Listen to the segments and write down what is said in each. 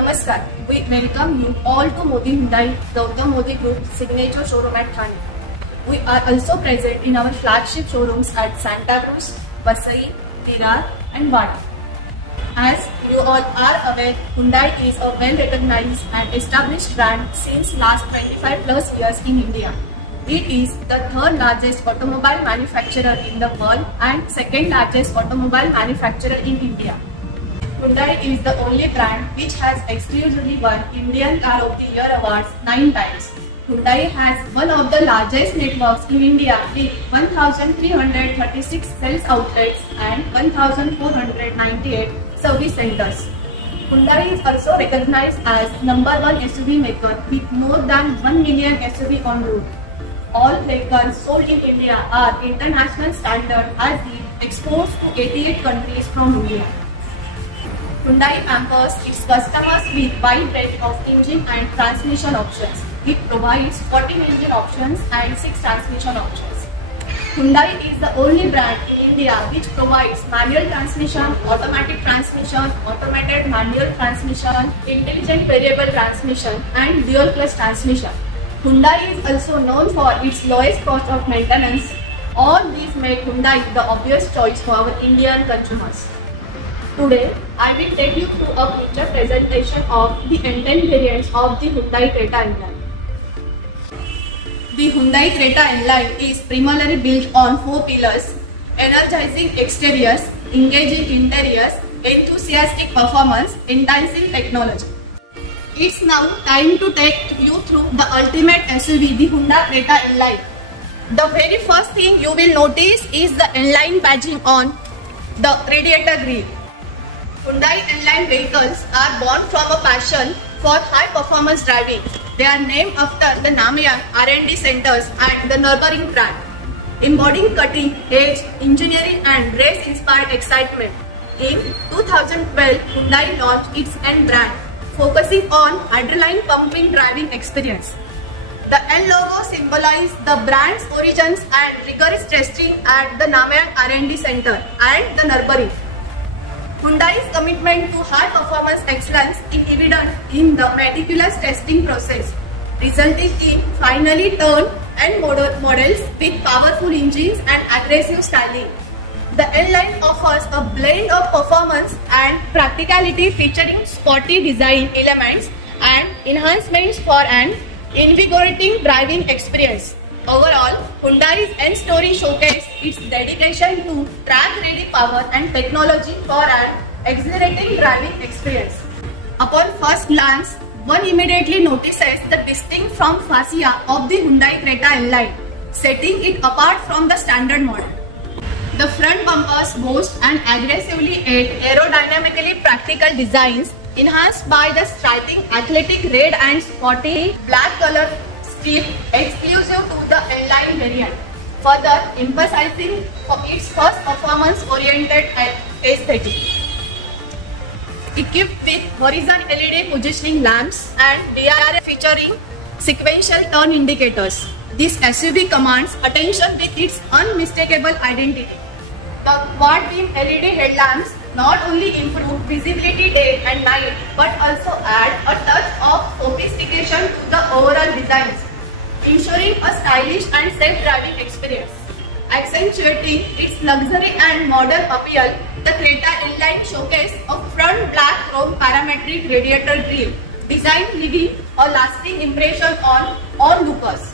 Namaskar. We welcome you all to Modi Hyundai, Gautam Modi Group signature showroom at Thane. We are also present in our flagship showrooms at Santa Cruz, Vasai, Virar and Wada. As you all are aware, Hyundai is a well-recognized and established brand since last 25 plus years in India. It is the third largest automobile manufacturer in the world and second largest automobile manufacturer in India. Hyundai is the only brand which has exclusively won Indian Car of the Year awards 9 times. Hyundai has one of the largest networks in India with 1,336 sales outlets and 1,498 service centers. Hyundai is also recognized as #1 SUV maker with more than 1 million SUV on road. All vehicles sold in India are international standard as it exports to 88 countries from India. Hyundai pampers its customers with wide range of engine and transmission options. It provides 14 engine options and 6 transmission options. Hyundai is the only brand in India which provides manual transmission, automatic transmission, automated manual transmission, intelligent variable transmission and dual clutch transmission. Hyundai is also known for its lowest cost of maintenance. All these make Hyundai the obvious choice for our Indian consumers. Today, I will take you through a picture presentation of the N10 variants of the Hyundai Creta N-Line. The Hyundai Creta N-Line is primarily built on 4 pillars: energizing exteriors, engaging interiors, enthusiastic performance, enticing technology. It's now time to take you through the ultimate SUV, the Hyundai Creta N-Line. The very first thing you will notice is the N-Line badging on the radiator grille. Hyundai N-Line vehicles are born from a passion for high performance driving. They are named after the Namyang R&D centers and the Nürburgring track, embodying cutting edge engineering and race inspired excitement. In 2012, Hyundai launched its N brand, focusing on adrenaline pumping driving experience. The N logo symbolizes the brand's origins and rigorous testing at the Namyang R&D Center and the Nürburgring. Hyundai's commitment to high performance excellence is evident in the meticulous testing process, resulting in finely tuned N models with powerful engines and aggressive styling. The N-Line offers a blend of performance and practicality, featuring sporty design elements and enhancements for an invigorating driving experience. Overall, Hyundai's N-Story showcased its dedication to track-ready power and technology for an exhilarating driving experience. Upon first glance, one immediately notices the distinct front fascia of the Hyundai Creta N-Line, setting it apart from the standard model. The front bumpers boast an aggressively aerodynamically practical designs enhanced by the striking athletic red and sporty black color scheme exclusive to the N-Line variant, further emphasizing its first performance-oriented aesthetic. Equipped with horizon LED positioning lamps and DRS featuring sequential turn indicators, this SUV commands attention with its unmistakable identity. The quad beam LED headlamps not only improve visibility day and night but also add a touch of sophistication to the overall designs, ensuring a stylish and safe driving experience. Accentuating its luxury and modern appeal, the Creta N-Line showcased a front black chrome parametric radiator grille design, leaving a lasting impression on onlookers.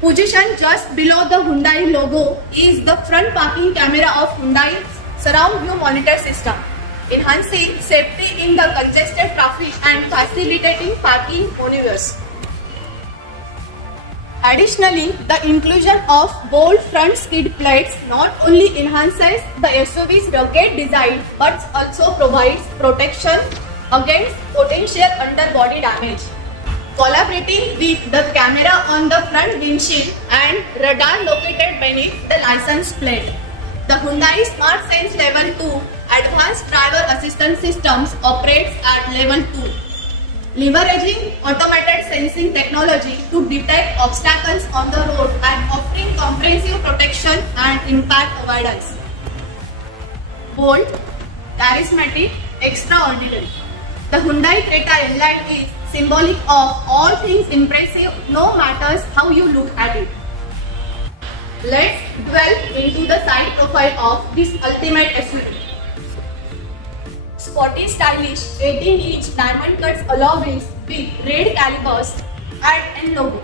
Positioned just below the Hyundai logo is the front parking camera of Hyundai's surround view monitor system, enhancing safety in the congested traffic and facilitating parking maneuvers. Additionally, the inclusion of bold front skid plates not only enhances the SUV's rugged design but also provides protection against potential underbody damage. Collaborating with the camera on the front windshield and radar located beneath the license plate, the Hyundai Smart Sense Level 2 Advanced Driver Assistance Systems operates at Level 2. Leveraging automated sensing technology to detect obstacles on the road and offering comprehensive protection and impact avoidance. Bold, charismatic, extraordinary. The Hyundai Creta N-Line is symbolic of all things impressive, no matters how you look at it. Let's delve into the side profile of this ultimate SUV. Sporty, stylish 18-inch diamond cuts alloy wheels with red calipers and N logo.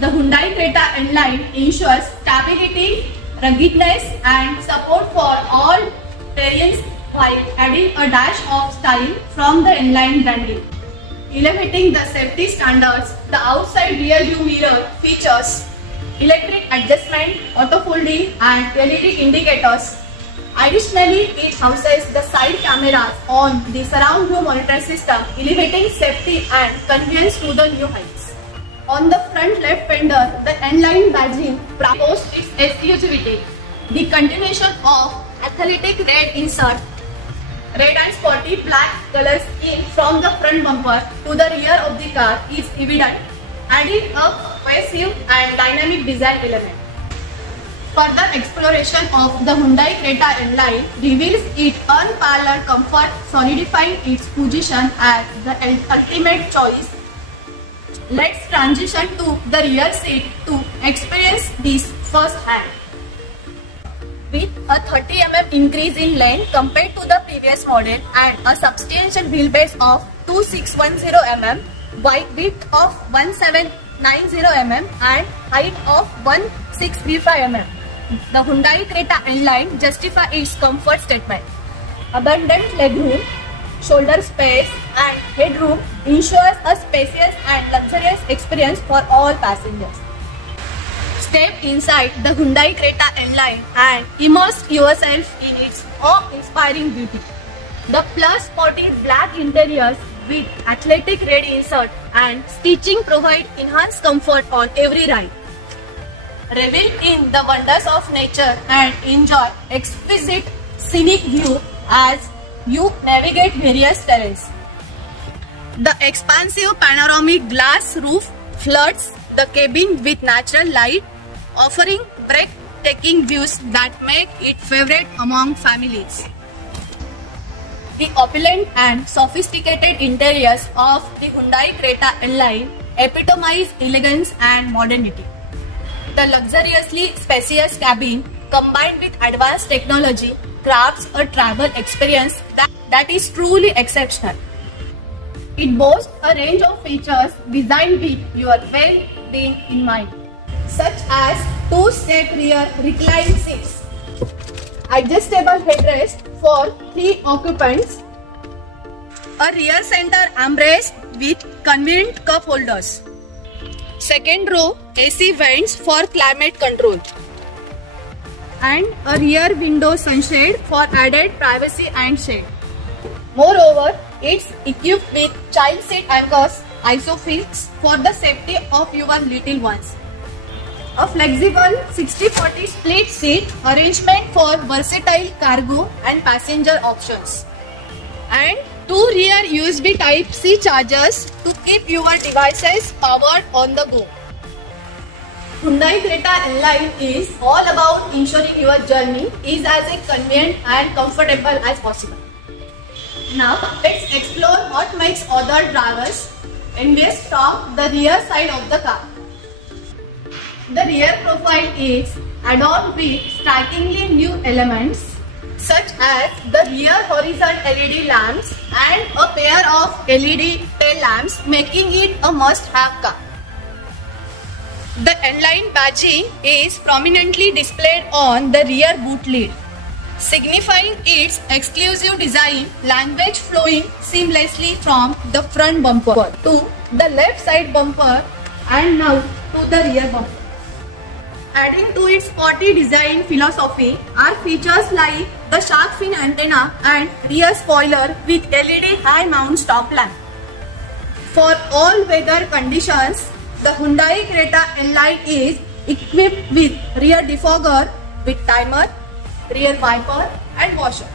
The Hyundai Creta N-Line ensures stability, ruggedness and support for all terrains while adding a dash of style from the N-Line branding. Elevating the safety standards, the outside rear view mirror features electric adjustment, auto folding and LED indicators. Additionally, it houses the side cameras on the surround view monitor system, elevating safety and convenience to the new heights. On the front left fender, the N-Line badging boasts its exclusivity. The continuation of athletic red insert, red and spotty black color scheme from the front bumper to the rear of the car is evident, adding a cohesive and dynamic design element. Further exploration of the Hyundai Creta N-Line reveals its unparalleled comfort, solidifying its position as the ultimate choice. Let's transition to the rear seat to experience this firsthand. With a 30 mm increase in length compared to the previous model and a substantial wheelbase of 2610 mm, wide width of 1790 mm and height of 1635 mm. The Hyundai Creta N-Line justifies its comfort statement. Abundant legroom, shoulder space and headroom ensures a spacious and luxurious experience for all passengers. Step inside the Hyundai Creta N-Line and immerse yourself in its awe-inspiring beauty. The plush spotty black interiors with athletic red insert and stitching provide enhanced comfort on every ride. Revel in the wonders of nature and enjoy exquisite scenic view as you navigate various terrains. The expansive panoramic glass roof floods the cabin with natural light, offering breathtaking views that make it favorite among families. The opulent and sophisticated interiors of the Hyundai Creta N-Line epitomize elegance and modernity. The luxuriously spacious cabin combined with advanced technology crafts a travel experience that is truly exceptional. It boasts a range of features designed with your well-being in mind, such as 2-step rear recline seats, adjustable headrest for 3 occupants, a rear center armrest with convenient cup holders, second row AC vents for climate control, and a rear window sunshade for added privacy and shade. Moreover, it's equipped with child seat anchors, ISOFIX for the safety of your little ones, a flexible 60-40 split seat arrangement for versatile cargo and passenger options, and 2 rear USB Type-C chargers to keep your devices powered on the go. Hyundai Creta N-Line is all about ensuring your journey is as convenient and comfortable as possible. Now, let's explore what makes other drivers envious from the rear side of the car. The rear profile is adorned with strikingly new elements such as the rear horizon LED lamps and a pair of LED tail lamps, making it a must-have car. The N-Line badging is prominently displayed on the rear boot lid, signifying its exclusive design language flowing seamlessly from the front bumper to the left side bumper and now to the rear bumper. Adding to its sporty design philosophy are features like the shark fin antenna and rear spoiler with LED high mount stop lamp. For all weather conditions, the Hyundai Creta N-Line is equipped with rear defogger with timer, rear wiper and washer.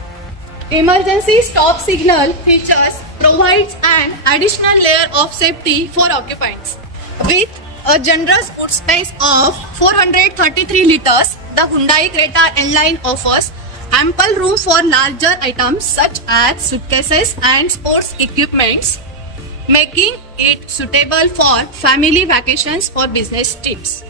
Emergency stop signal features provides an additional layer of safety for occupants. With a generous boot space of 433 liters, the Hyundai Creta N-Line offers Ample room for larger items such as suitcases and sports equipments, making it suitable for family vacations or business trips.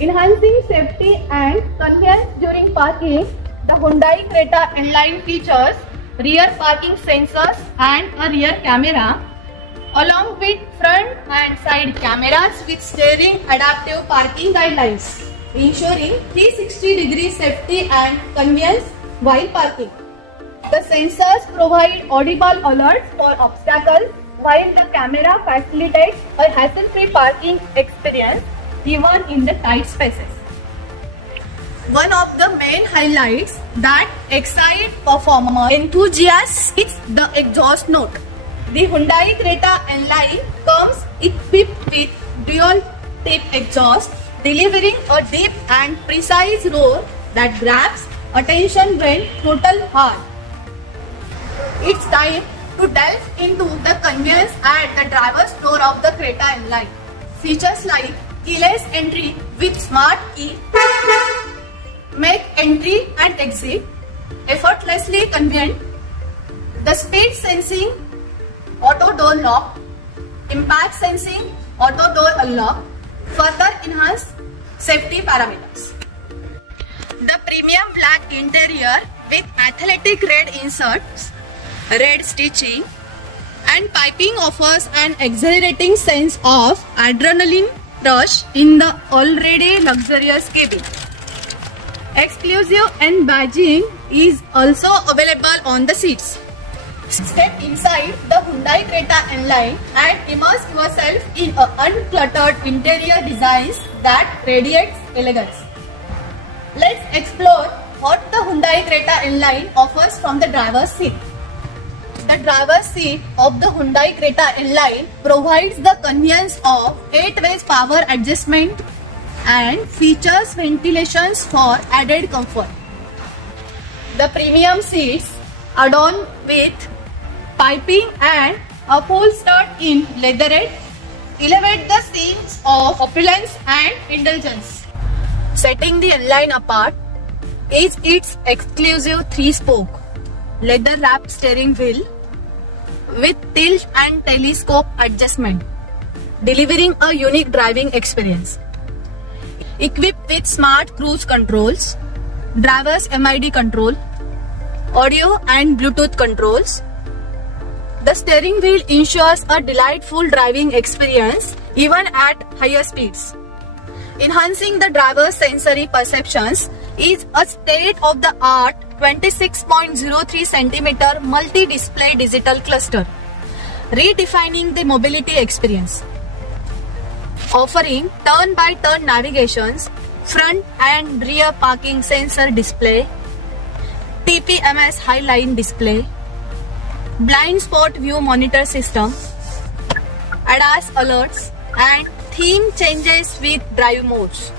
Enhancing safety and convenience during parking, the Hyundai Creta N-Line features rear parking sensors and a rear camera, along with front and side cameras with steering adaptive parking guidelines, ensuring 360-degree safety and convenience while parking. The sensors provide audible alerts for obstacles, while the camera facilitates a hassle-free parking experience even in the tight spaces. One of the main highlights that excite performer enthusiasts is the exhaust note. The Hyundai Creta N-Line comes equipped with dual-tip exhaust, delivering a deep and precise roar that grabs attention when throttled hard. It's time to delve into the convenience at the driver's door of the Creta N-Line. Features like keyless entry with smart key make entry and exit effortlessly convenient. The speed sensing auto door lock, impact sensing auto door unlock further enhance safety parameters. The premium black interior with athletic red inserts, red stitching and piping offers an exhilarating sense of adrenaline rush in the already luxurious cabin. Exclusive N badging is also available on the seats. Step inside the Hyundai Creta N-Line and immerse yourself in an uncluttered interior designs that radiates elegance. Let's explore what the Hyundai Creta N-Line offers from the driver's seat. The driver's seat of the Hyundai Creta N-Line provides the convenience of 8-way power adjustment and features ventilations for added comfort. The premium seats adorned with piping and upholstered in leatherette elevate the scenes of opulence and indulgence. Setting the N-Line apart is its exclusive 3-spoke leather-wrapped steering wheel with tilt and telescope adjustment, delivering a unique driving experience. Equipped with smart cruise controls, driver's MID control, audio and Bluetooth controls, the steering wheel ensures a delightful driving experience even at higher speeds. Enhancing the driver's sensory perceptions is a state-of-the-art 26.03 cm multi-display digital cluster, redefining the mobility experience. Offering turn-by-turn navigations, front and rear parking sensor display, TPMS Highline display, blind spot view monitor system, ADAS alerts and theme changes with drive modes.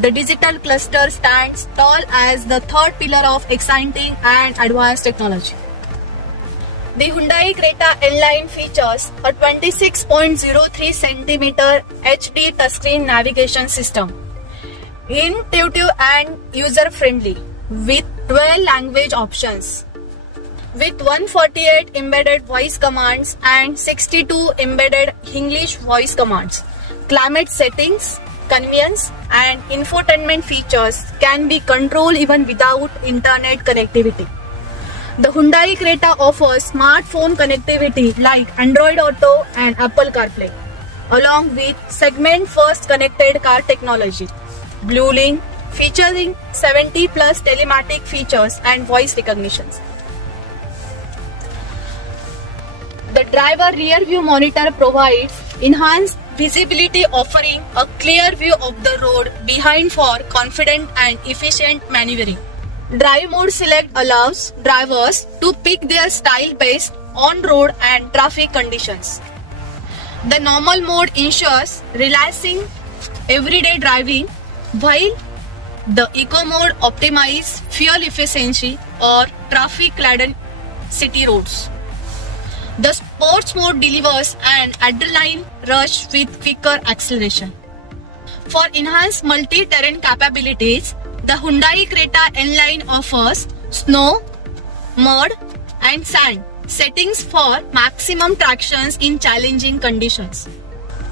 The digital cluster stands tall as the third pillar of exciting and advanced technology. The Hyundai Creta N-Line features a 26.03 cm HD touchscreen navigation system, intuitive and user-friendly with 12 language options. With 148 embedded voice commands and 62 embedded English voice commands, climate settings, convenience and infotainment features can be controlled even without internet connectivity. The Hyundai Creta offers smartphone connectivity like Android Auto and Apple CarPlay, along with segment-first connected car technology, BlueLink, featuring 70+ telematic features and voice recognitions. The driver rear view monitor provides enhanced visibility, offering a clear view of the road behind for confident and efficient maneuvering. Drive mode select allows drivers to pick their style based on road and traffic conditions. The normal mode ensures relaxing everyday driving, while the eco mode optimizes fuel efficiency or traffic-laden city roads. The sports mode delivers an adrenaline rush with quicker acceleration. For enhanced multi-terrain capabilities, the Hyundai Creta N-Line offers snow, mud and sand settings for maximum tractions in challenging conditions.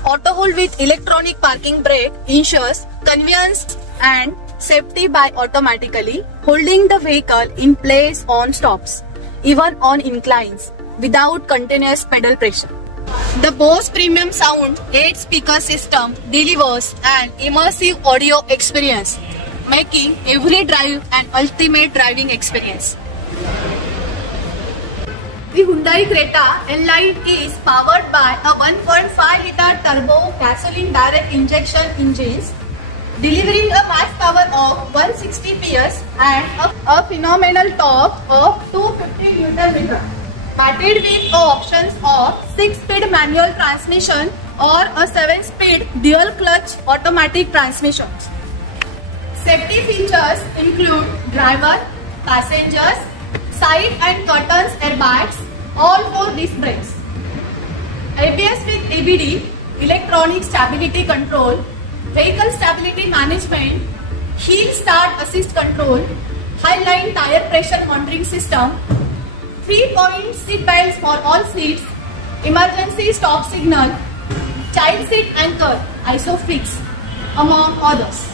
Auto hold with electronic parking brake ensures convenience and safety by automatically holding the vehicle in place on stops, even on inclines, without continuous pedal pressure. The Bose Premium Sound 8-speaker system delivers an immersive audio experience, making every drive an ultimate driving experience. The Hyundai Creta L-Line is powered by a 1.5-liter turbo gasoline direct injection engines, delivering a max power of 160 PS and a phenomenal torque of 250 Nm. Matted with options of 6-speed manual transmission or a 7-speed dual clutch automatic transmission. Safety features include driver, passengers, side and curtains airbags, all 4 disc brakes, ABS with ABD, electronic stability control, vehicle stability management, hill start assist control, high-line tire pressure monitoring system, 3-point seat belts for all seats, emergency stop signal, child seat anchor, ISOFIX, among others.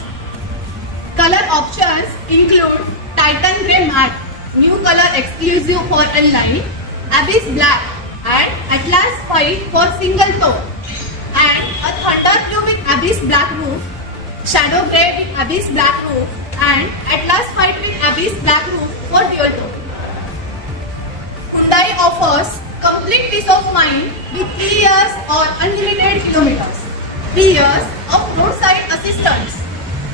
Color options include Titan Grey Matte, new color exclusive for L-Line, Abyss Black and Atlas White for single tone, and a Thunder Blue with Abyss Black roof, Shadow Grey with Abyss Black roof and Atlas White with Abyss Black roof for dual tone. Hyundai offers complete peace of mind with 3 years or unlimited kilometers, 3 years of roadside assistance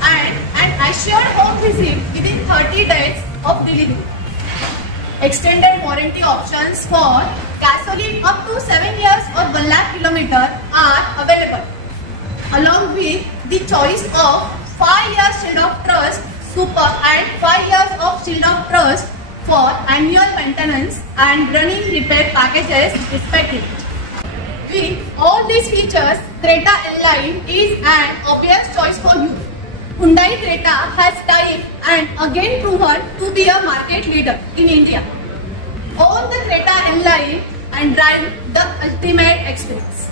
and an assured home visit within 30 days of delivery. Extended warranty options for gasoline up to 7 years or 1 lakh kilometers are available, along with the choice of 5 years Shield of Trust Super and 5 years of Shield of Trust for annual maintenance and running repair packages respectively. With all these features, Creta L-Line is an obvious choice for you. Hyundai Creta has time and again proven to be a market leader in India. Own the Creta L-Line and drive the ultimate experience.